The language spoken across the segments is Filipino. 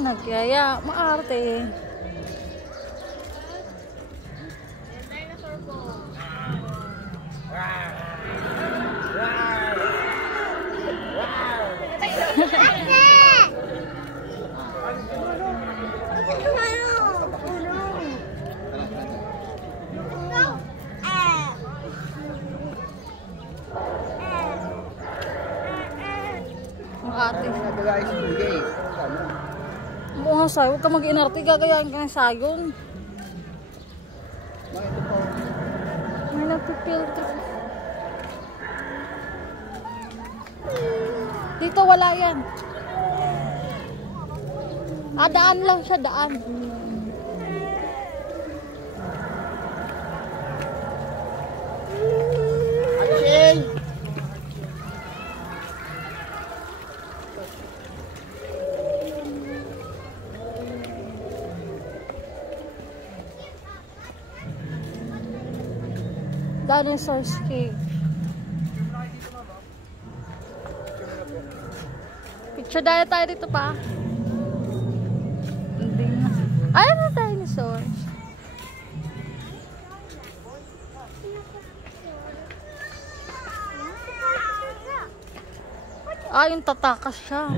Nagyaya, maarte. Dinosaur po. Mga sayo, huwag ka mag-inarte, gagayain ka ng sayon. May nagpipilter. Dito wala yan. Daan lang siya, daan. Dinosaur's cave. Picture tayo dito pa. Hindi na. Ayun na dinosaurs. Yung tatakas siya.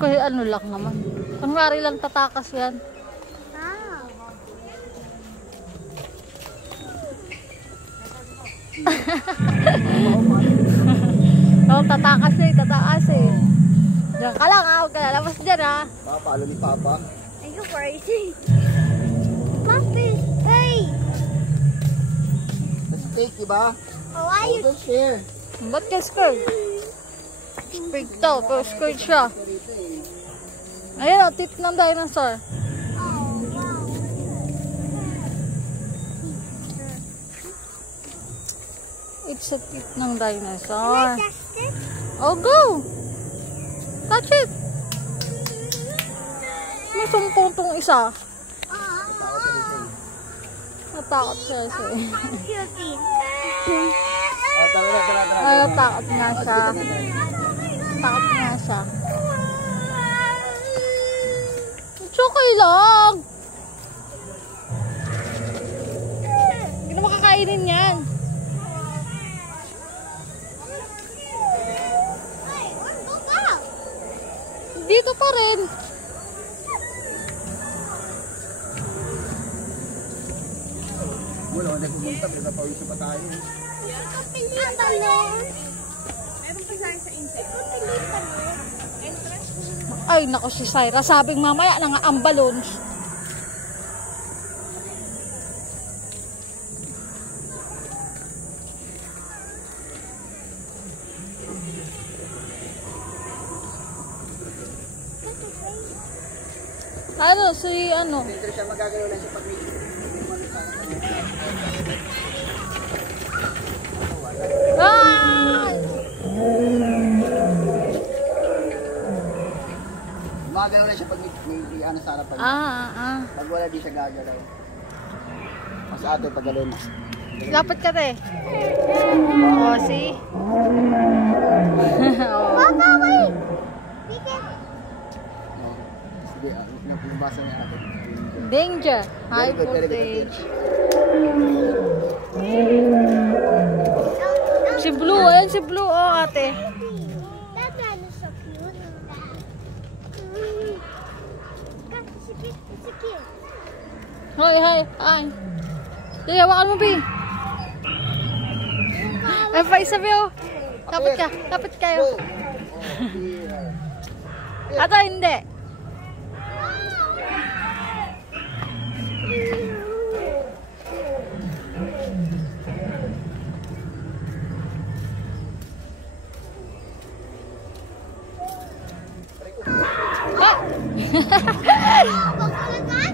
Kaya ano lang naman. Kunwari lang tatakas yan. Tatakas eh, tatakas eh. Diyan ka lang ha, huwag ka lalabas dyan ha. Papa, ni Papa. Are you crazy? Papi, hey! That's cake, diba? Oh, why you? Don't share. Ba't ka scared? Big to, pero scared siya. Ayun o, teeth ng dinosaur. Oh, wow. It's a teeth ng dinosaur. Can I test it? Oh, go! Touch it! May sumpong tong isa. Natakot siya siya. Ay, natakot nga siya. Natakot nga siya. It's okay lang. Hindi na makakainin yan. Dito pa rin. Wala, hindi pumunta. Pinapawisa pa tayo. Ang talon. Meron pa sa insect. Ay, naku si Syra. Sabing mamaya na nga ang balloons. Ano, si ano? Hindi siya magagalaw lang siya pag may... Ah! Magagalaw lang siya pag may ano sa harapan. Pag wala di siya gagalaw. Mas ate pagalaw na. Lapit ka te. Oh, see? Papa, wait! Sige, nabasa niya ate. Danger. High voltage. Si Blue. Ayan si Blue. Oh, ate. That man is so cute. It's cute. Hoy, hi. Hi. Sige, hawakan mo, Bi. Ay, pa isabi, oh. Kapit ka. Kapit kayo. Ato, hindi. Pagkulagan?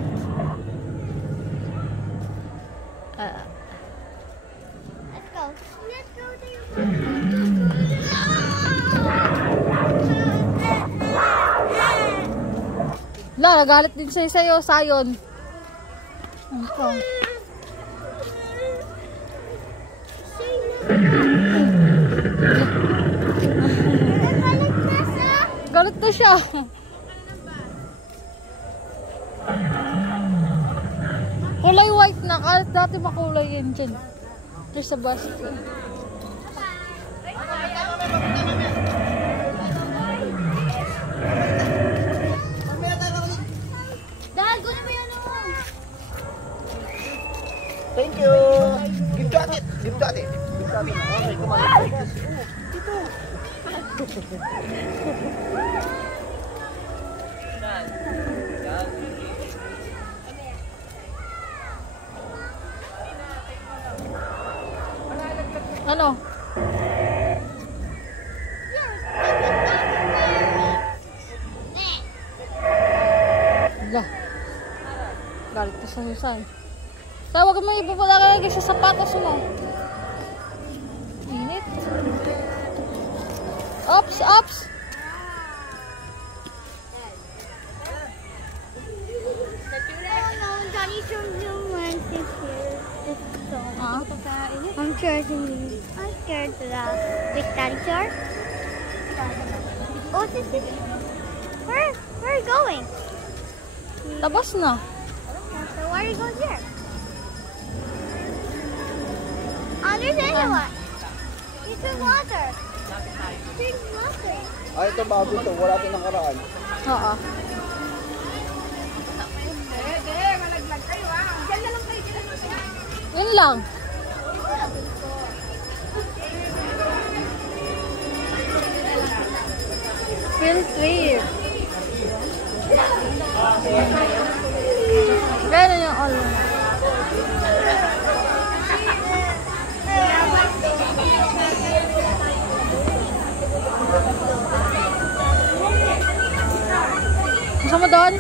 Let's go. Let's go to your La, nagalit din siya sa'yo, Sayon. Ito. Galit na siya. Kulay white na. Kahit dati makulay yan dyan. There's a basket. Dahil ko na ba yun naman? Thank you. Give to ate. Give to ate. Give to ate. Okay, kumain. Dito. Ano? Wala. Galit ko sa Husan. Tawag mo ipapalalagay sa sapatos mo. Init. Ops, ops. Johnny's from Zoom wants to hear this song. Ah? I'm scared to the big dinosaur. Oh, this is... Where are you going? Labas na. So why are you going here? There's anyone. You drink water. Drink water. Ay, ito bago ito. Wala ito nakaraan. Oo. Yun lang. Feel free. Ganun yung all. Gusto mo doon?